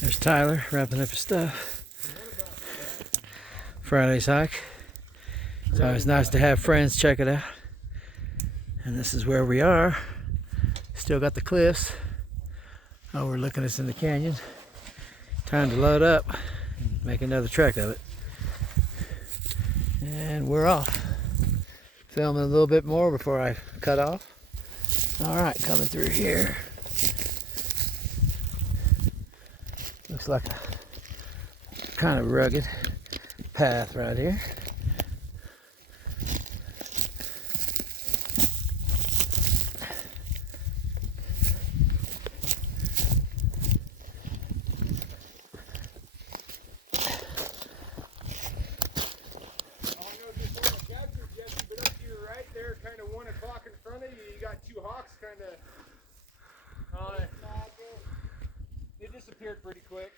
There's Tyler wrapping up his stuff. Friday's hike. It's always nice to have friends check it out. And this is where we are. Still got the cliffs overlooking us in the canyon. Time to load up and make another trek of it. And we're off. Filming a little bit more before I cut off. Alright, coming through here. Looks like a kind of rugged path right here. It disappeared pretty quick.